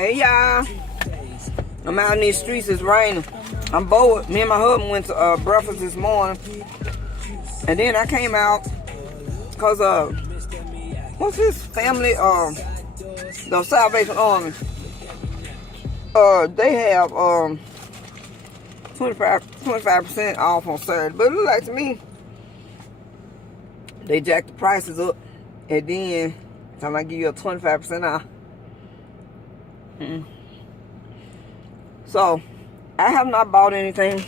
Hey y'all, I'm out in these streets, it's raining. I'm bored. Me and my husband went to breakfast this morning. And then I came out because what's his family, the Salvation Army. They have 25% off on Saturday. But it look like to me, they jacked the prices up. And then, time I give you a 25% off. So, I have not bought anything.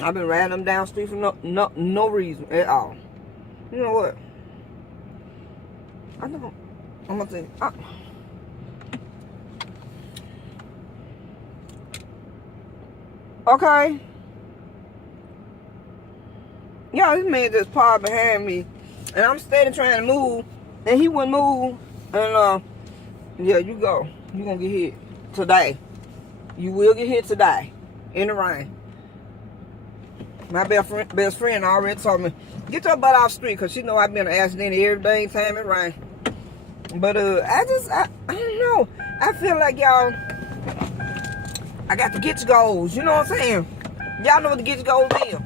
I've been riding them down the street for no reason at all. You know what? I'm gonna think. Okay. Yeah, this man just parked behind me, and I'm steady trying to move, and he wouldn't move. And yeah, you go. You gonna get hit today. You will get hit today in the rain. My best friend already told me, get your butt off the street, because she know I've been an accident every day time it rain. But I don't know. I feel like y'all, I got to get your goals. You know what I'm saying? Y'all know what the get your goals is.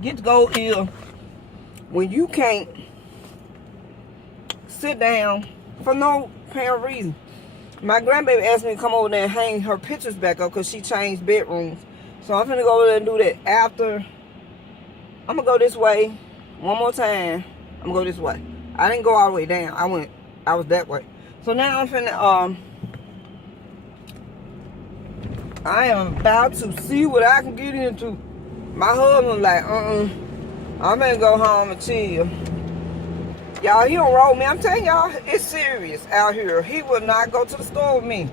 Get your goal is when you can't sit down for no apparent reason. My grandbaby asked me to come over there and hang her pictures back up because she changed bedrooms. So I'm finna go over there and do that after. I'm gonna go this way one more time. I'm gonna go this way. I didn't go all the way down. I was that way. So now I'm finna, I am about to see what I can get into. My husband like, I'm gonna go home and chill. Y'all, he don't roll me. I'm telling y'all, it's serious out here. He will not go to the store with me.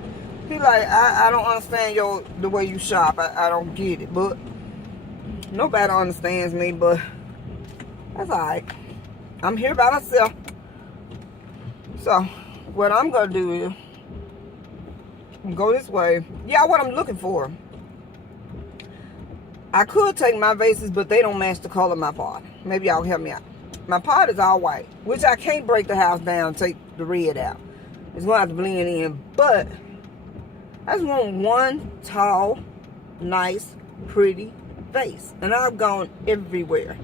He like, I don't understand the way you shop. I don't get it. But nobody understands me, but that's alright. I'm here by myself. So what I'm gonna do is go this way. Yeah, what I'm looking for. I could take my vases, but they don't match the color of my pot. Maybe y'all help me out. My pot is all white, which I can't break the house down and take the red out. It's gonna have to blend in, but I just want one tall, nice, pretty vase. And I've gone everywhere.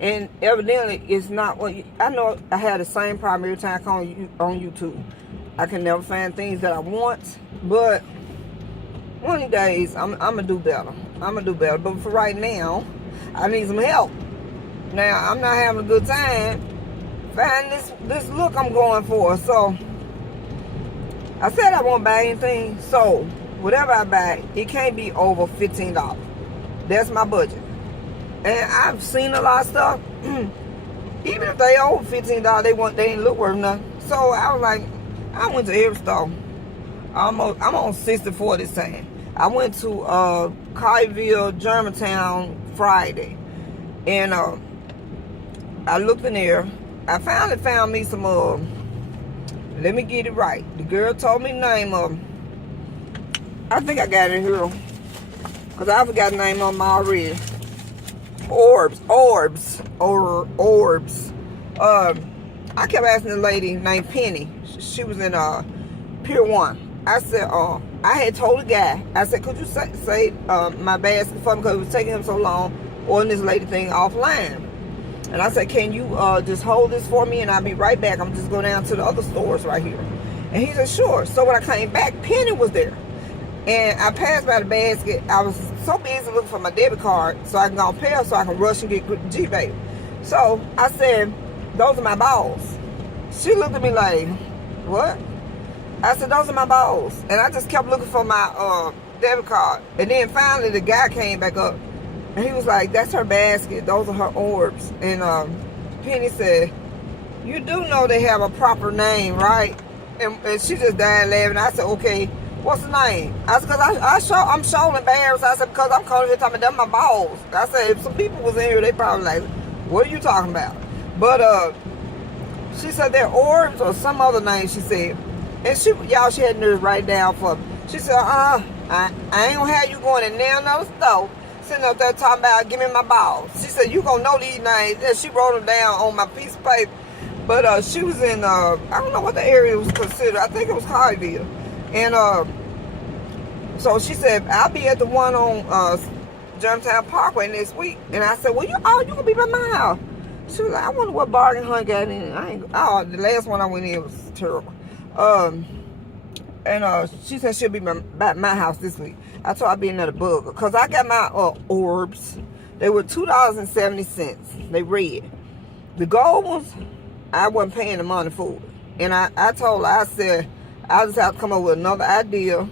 And evidently, it's not what I know. I had the same problem every time I come on YouTube. I can never find things that I want, but one of these days, I'm gonna do better. I'm gonna do better. But for right now, I need some help. Now, I'm not having a good time finding this look I'm going for. So I said I won't buy anything, so whatever I buy, it can't be over $15. That's my budget. And I've seen a lot of stuff. Even if they over $15, they ain't look worth nothing. So I was like, I went to every store. I'm on 64 this time. I went to Collierville, Germantown Friday, and I looked in there. I finally found me some let me get it right. The girl told me the name of them. I think I got it here. Because I forgot the name of them already. Orbs. I kept asking the lady named Penny. She was in Pier 1. I said, I had told the guy, I said, could you say my basket for me because it was taking him so long ordering this lady thing offline. And I said, can you just hold this for me and I'll be right back. I'm just going down to the other stores right here. And he said, sure. So when I came back, Penny was there. And I passed by the basket. I was so busy looking for my debit card so I can go pay her so I can rush and get G-Baby. So I said, those are my balls. She looked at me like, what? I said, those are my balls. And I just kept looking for my debit card. And then finally the guy came back up. And he was like, that's her basket. Those are her orbs. And Penny said, you do know they have a proper name, right? And she just died laughing. I said, okay, what's the name? I said, because I'm so embarrassed. I said, because I'm calling here talking about them my balls. I said, if some people was in here, they probably like, what are you talking about? But she said they're orbs or some other name, she said. And she had nerves right down for me. She said, I ain't gonna have you going in there another store sitting up there talking about give me my balls. She said, you gonna know these names. And she wrote them down on my piece of paper. But she was in, I don't know what the area was considered. I think it was Highville. And so she said, I'll be at the one on Germantown Parkway next week. And I said, well, you gonna be by my house? She was like, I wonder what bargain hunt got in. The last one I went in was terrible. And she said she'll be by my house this week. I told her I'd be in there to bug her. Because I got my orbs. They were $2.70. They red. The gold ones, I wasn't paying the money for it. And I told her, I said, I just have to come up with another idea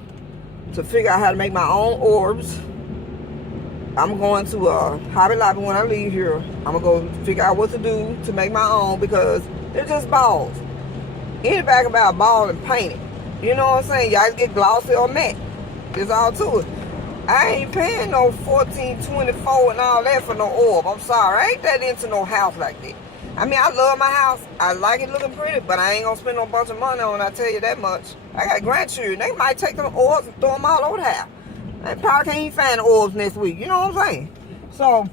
to figure out how to make my own orbs. I'm going to Hobby Lobby when I leave here. I'm going to go figure out what to do to make my own because they're just balls. Anybody can buy a ball and paint it. You know what I'm saying? Y'all get glossy or matte. It's all to it. I ain't paying no $14.24 and all that for no orb. I'm sorry. I ain't that into no house like that. I mean, I love my house. I like it looking pretty, but I ain't going to spend no bunch of money on it, I tell you that much. I got grandchildren. They might take them orbs and throw them all over the house. I probably can't even find the orbs next week. You know what I'm saying? So,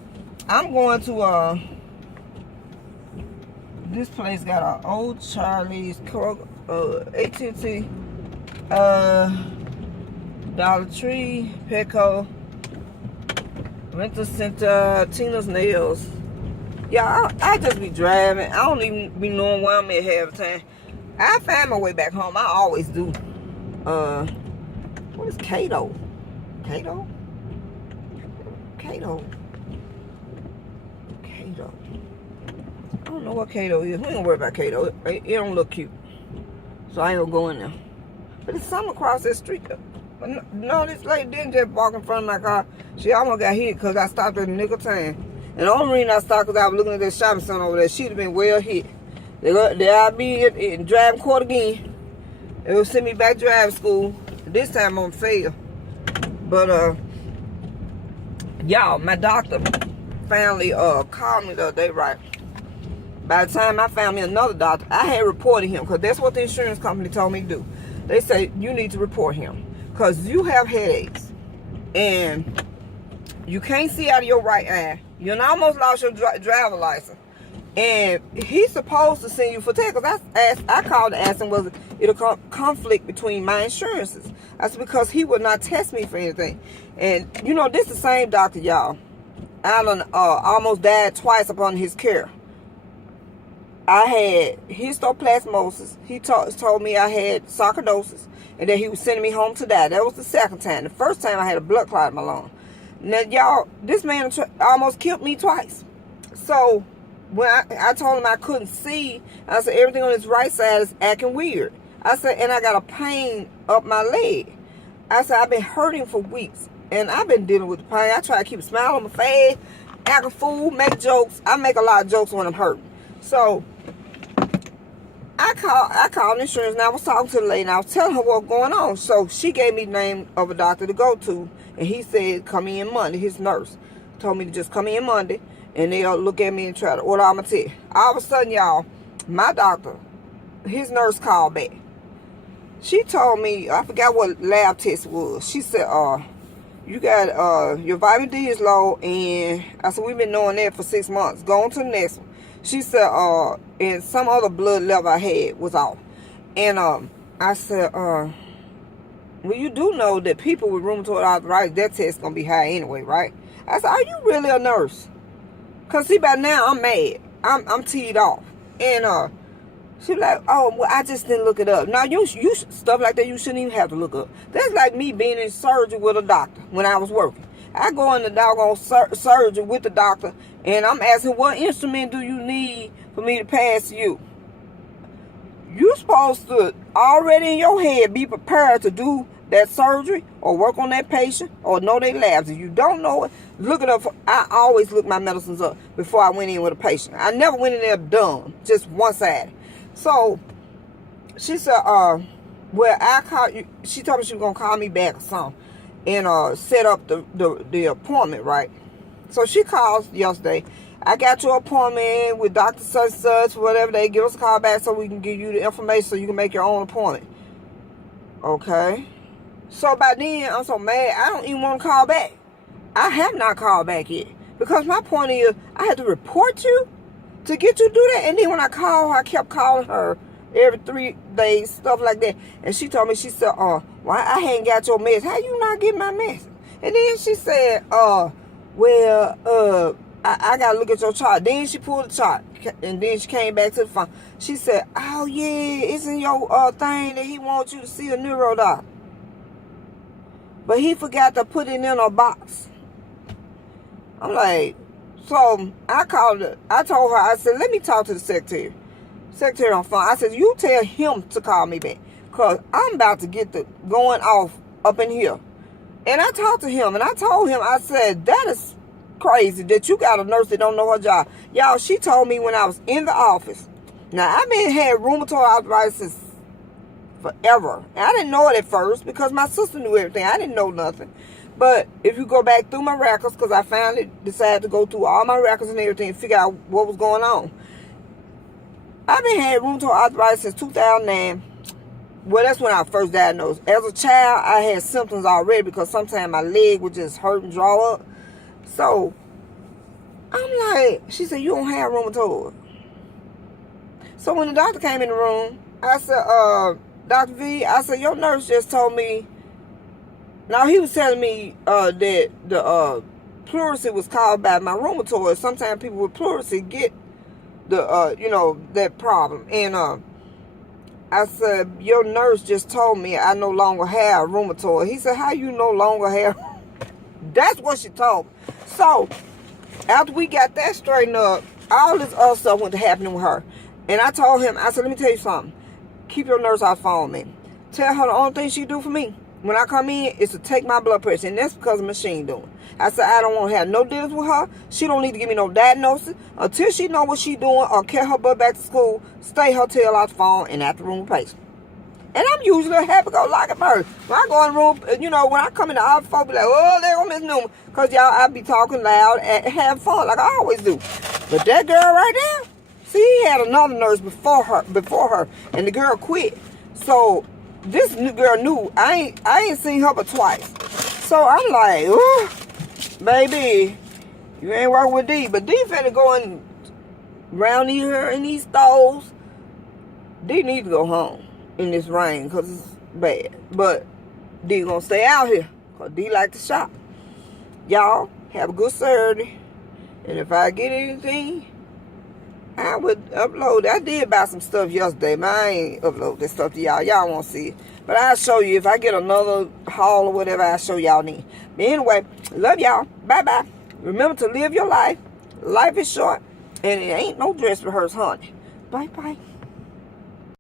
I'm going to, this place got an old Charlie's, AT&T, Dollar Tree, Petco, Rental Center, Tina's Nails. Yeah, I just be driving. I don't even be knowing where I'm at half the time. I find my way back home. I always do. What is Cato? Cato? Cato. Cato. I don't know what Cato is. We don't worry about Cato. It don't look cute. So I ain't gonna go in there. But it's something across that street. But no, this lady didn't just walk in front of my car. She almost got hit because I stopped at the nickel time. And the only reason I stopped because I was looking at that shopping center over there. She'd have been well hit. I'll be in driving court again. They will send me back to driving school. This time I'm gonna fail. But y'all, my doctor finally called me the other day, right? By the time I found me another doctor, I had reported him because that's what the insurance company told me to do. They say you need to report him because you have headaches and you can't see out of your right eye. You almost lost your driver license. And he's supposed to send you for tests. Because I called to ask him, was it a conflict between my insurances? That's because he would not test me for anything. And, you know, this is the same doctor, y'all. Alan almost died twice upon his care. I had histoplasmosis. He told me I had sarcoidosis. And that he was sending me home to die. That was the second time. The first time I had a blood clot in my lung. Now, y'all, this man almost killed me twice. So, when I told him I couldn't see, I said, everything on his right side is acting weird. I said, and I got a pain up my leg. I said, I've been hurting for weeks. And I've been dealing with the pain. I try to keep a smile on my face, act a fool, make jokes. I make a lot of jokes when I'm hurting. So, I called insurance and I was talking to the lady and I was telling her what's going on. So, she gave me the name of a doctor to go to. And he said, come in Monday. His nurse told me to just come in Monday. And they'll look at me and try to order all my tests. All of a sudden, y'all, my doctor, his nurse called back. She told me, I forgot what lab test was. She said, you got, your vitamin D is low. And I said, we've been knowing that for 6 months. Go on to the next one. She said, and some other blood level I had was off. And I said, well, you do know that people with rheumatoid arthritis, their test going to be high anyway, right? I said, are you really a nurse? Because, see, by now, I'm mad. I'm teed off. And she was like, oh, well, I just didn't look it up. Now, you stuff like that, you shouldn't even have to look up. That's like me being in surgery with a doctor when I was working. I go in the doggone surgery with the doctor, and I'm asking, what instrument do you need for me to pass you? You're supposed to already in your head be prepared to do that surgery or work on that patient or know their labs. If you don't know it, look it up. I always look my medicines up before I went in with a patient. I never went in there dumb, just one side. So she said, well, I called you. She told me she was gonna call me back or something and set up the appointment, right? So she calls yesterday. I got your appointment with Dr. Such, whatever. They give us a call back so we can give you the information so you can make your own appointment. Okay. So by then, I'm so mad, I don't even want to call back. I have not called back yet. Because my point is, I had to report you. to get you to do that. And then when I called her, I kept calling her every 3 days, stuff like that. And she told me, she said, why I hadn't got your message? How you not get my message? And then she said, I got to look at your chart. Then she pulled the chart. And then she came back to the phone. She said, oh, yeah, it's in your thing that he wants you to see a neuro doctor. But he forgot to put it in a box. I'm like, so I called her. I told her, I said, let me talk to the secretary. Secretary on the phone. I said, you tell him to call me back. Because I'm about to get the going off up in here. And I talked to him. And I told him, I said, that is crazy that you got a nurse that don't know her job. Y'all, she told me when I was in the office. Now, I've been had rheumatoid arthritis forever. And I didn't know it at first because my sister knew everything. I didn't know nothing. But if you go back through my records, because I finally decided to go through all my records and everything and figure out what was going on. I've been had rheumatoid arthritis since 2009. Well, that's when I was first diagnosed. As a child, I had symptoms already because sometimes my leg would just hurt and draw up. So, I'm like, she said, you don't have rheumatoid. So when the doctor came in the room, I said, Dr. V, I said, your nurse just told me. Now, he was telling me that the pleurisy was caused by my rheumatoid. Sometimes people with pleurisy get the, that problem. And I said, your nurse just told me I no longer have rheumatoid. He said, how you no longer have? That's what she told me. So, after we got that straightened up, all this other stuff went to happening with her. And I told him, I said, let me tell you something. Keep your nurse off the phone with me. Tell her the only thing she do for me when I come in is to take my blood pressure. And that's because of the machine doing. I said, I don't want to have no dealings with her. She don't need to give me no diagnosis. Until she know what she doing or carry her butt back to school, stay her tail out the phone and out the room with patient. And I'm usually a happy-go-lucky person. When I go in the room, when I come in the office, folks be like, oh, there go Miss Newman. Because, y'all, I be talking loud and have fun like I always do. But that girl right there, see, he had another nurse before her, and the girl quit. So, this new girl knew I ain't seen her but twice. So, I'm like, ooh, baby, you ain't working with D. But D finna go in round here in these stoves. D need to go home in this rain because it's bad. But D gonna stay out here because D like to shop. Y'all have a good Saturday. And if I get anything, I would upload it. I did buy some stuff yesterday, but I ain't upload this stuff to y'all. Y'all won't see it. But I'll show you. If I get another haul or whatever, I'll show y'all then. But anyway, love y'all. Bye-bye. Remember to live your life. Life is short. And it ain't no dress rehearsal, honey. Bye-bye.